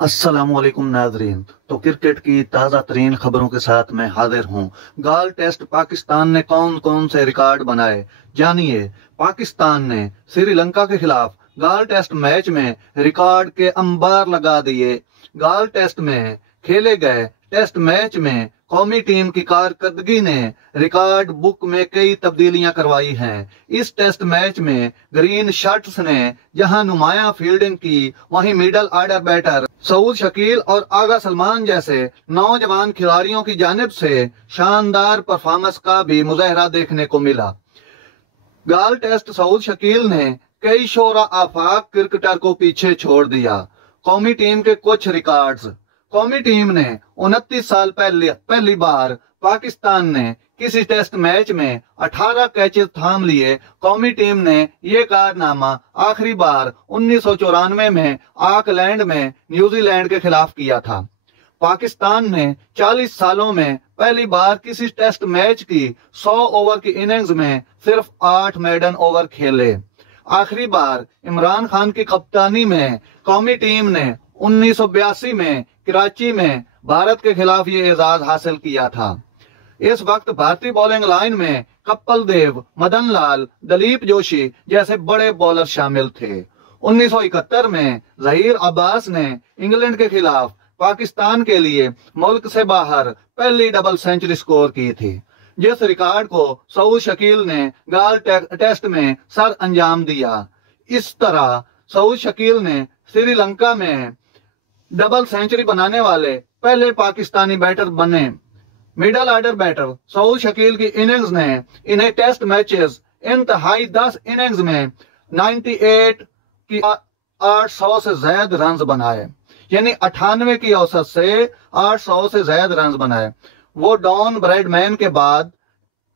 अस्सलाम वालेकुम नाजरीन। तो क्रिकेट की ताज़ा तरीन खबरों के साथ मैं हाजिर हूँ। गाल टेस्ट पाकिस्तान ने कौन कौन से रिकॉर्ड बनाए, जानिए। पाकिस्तान ने श्रीलंका के खिलाफ गाल टेस्ट मैच में रिकॉर्ड के अंबार लगा दिए। गाल टेस्ट में खेले गए टेस्ट मैच में कौमी टीम की कारकर्दगी ने रिकॉर्ड बुक में कई तब्दीलियां करवाई हैं। इस टेस्ट मैच में ग्रीन शर्ट्स ने जहां नुमायां फील्डिंग की, वहीं middle order batter Saud Shakeel और आगा सलमान जैसे नौजवान खिलाड़ियों की जानिब से शानदार परफॉर्मेंस का भी मुजाहरा देखने को मिला। गाल टेस्ट सऊद शकील ने कई शोरा आफाक क्रिकेटर को पीछे छोड़ दिया। कौमी टीम के कुछ रिकॉर्ड्स। कौमी टीम ने 29 साल पहली बार पाकिस्तान ने किसी टेस्ट मैच में 18 कैचेस थाम लिए। कौमी टीम ने ये कारनामा आखिरी बार 1994 में ऑकलैंड में न्यूजीलैंड के खिलाफ किया था। पाकिस्तान ने 40 सालों में पहली बार किसी टेस्ट मैच की 100 ओवर की इनिंग्स में सिर्फ 8 मेडन ओवर खेले। आखिरी बार इमरान खान की कप्तानी में कौमी टीम ने 1982 में कराची में भारत के खिलाफ ये एजाज हासिल किया था। इस वक्त भारतीय बॉलिंग लाइन में कपिल देव, मदन लाल, दलीप जोशी जैसे बड़े बॉलर शामिल थे। 1971 में जहीर अब्बास ने इंग्लैंड के खिलाफ पाकिस्तान के लिए मुल्क से बाहर पहली डबल सेंचुरी स्कोर की थी, जिस रिकॉर्ड को सऊद शकील ने गाल टेस्ट में सर अंजाम दिया। इस तरह सऊद शकील ने श्रीलंका में डबल सेंचुरी बनाने वाले पहले पाकिस्तानी बैटर बने। Middle order batter Saud Shakeel की इनिंग्स ने इन्हें टेस्ट मैचेस इंतहाई 10 इनिंग्स में 98 की 800 से ज्यादा रन बनाए, यानी 98 की औसत से 800 से ज्यादा रन बनाए। वो डॉन ब्रैडमैन के बाद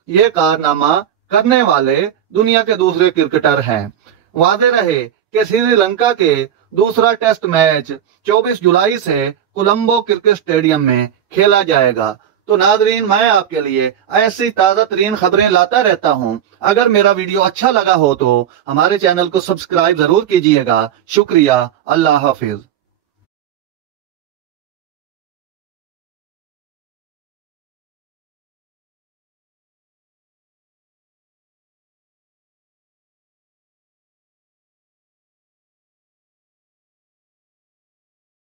ये कारनामा करने वाले दुनिया के दूसरे क्रिकेटर हैं। वादे रहे कि श्रीलंका के दूसरा टेस्ट मैच 24 जुलाई से कोलंबो क्रिकेट स्टेडियम में खेला जाएगा। तो नाजरीन, मैं आपके लिए ऐसी ताजा तरीन खबरें लाता रहता हूं। अगर मेरा वीडियो अच्छा लगा हो तो हमारे चैनल को सब्सक्राइब जरूर कीजिएगा। शुक्रिया। अल्लाह हाफिज।